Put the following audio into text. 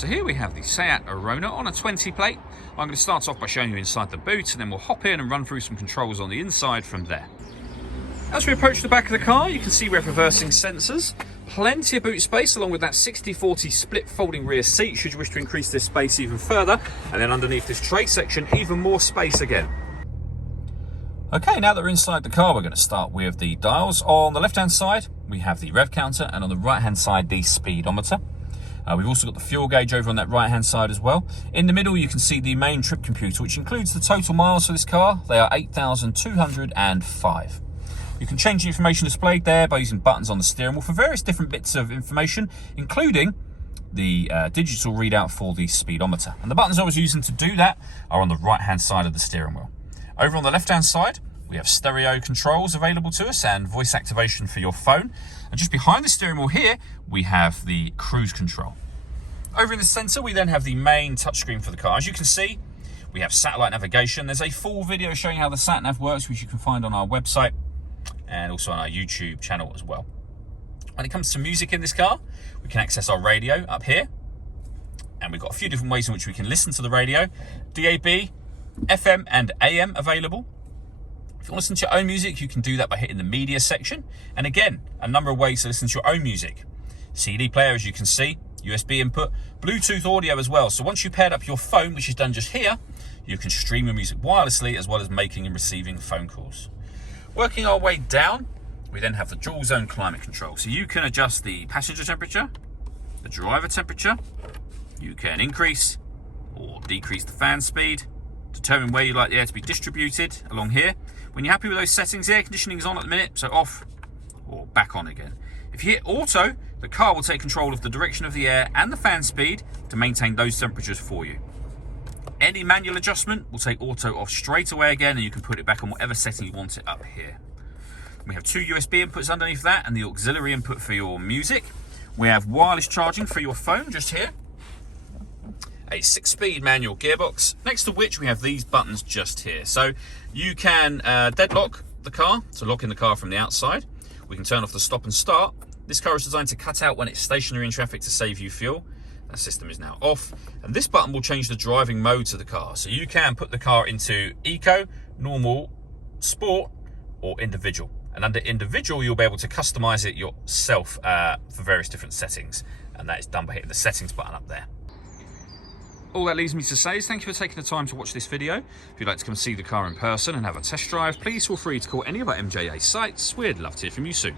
So here we have the Seat Arona on a 20 plate. I'm going to start off by showing you inside the boot, and then we'll hop in and run through some controls on the inside from there. As we approach the back of the car, you can see we have reversing sensors, plenty of boot space along with that 60-40 split folding rear seat should you wish to increase this space even further, and then underneath this tray section even more space again. Okay, now that we're inside the car, we're going to start with the dials. On the left hand side we have the rev counter, and on the right hand side the speedometer. We've also got the fuel gauge over on that right hand side as well. In the middle you can see the main trip computer, which includes the total miles for this car. They are 8,205. You can change the information displayed there by using buttons on the steering wheel for various different bits of information, including the digital readout for the speedometer. And the buttons I was using to do that are on the right hand side of the steering wheel. Over on the left hand side we have stereo controls available to us and voice activation for your phone. And just behind the steering wheel here we have the cruise control. Over in the centre we then have the main touchscreen for the car. As you can see, we have satellite navigation. There's a full video showing how the sat nav works, which you can find on our website and also on our YouTube channel as well. When it comes to music in this car, we can access our radio up here, and we've got a few different ways in which we can listen to the radio. DAB, FM and AM available. If you want to listen to your own music, you can do that by hitting the media section, and again, a number of ways to listen to your own music. CD player, as you can see, USB input, Bluetooth audio as well. So once you paired up your phone, which is done just here, you can stream your music wirelessly as well as making and receiving phone calls. Working our way down, we then have the dual zone climate control. So you can adjust the passenger temperature, the driver temperature, you can increase or decrease the fan speed, determine where you'd like the air to be distributed along here. When you're happy with those settings, the air conditioning is on at the minute, so off or back on again. If you hit auto, the car will take control of the direction of the air and the fan speed to maintain those temperatures for you. Any manual adjustment will take auto off straight away again, and you can put it back on whatever setting you want it up here. We have two USB inputs underneath that and the auxiliary input for your music. We have wireless charging for your phone just here. A 6-speed manual gearbox, next to which we have these buttons just here. So you can deadlock the car, so lock in the car from the outside. We can turn off the stop and start. This car is designed to cut out when it's stationary in traffic to save you fuel. That system is now off. And this button will change the driving modes of the car. So you can put the car into eco, normal, sport, or individual. And under individual, you'll be able to customize it yourself for various different settings. And that is done by hitting the settings button up there. All that leaves me to say is thank you for taking the time to watch this video. If you'd like to come see the car in person and have a test drive, please feel free to call any of our MJA sites. We'd love to hear from you soon.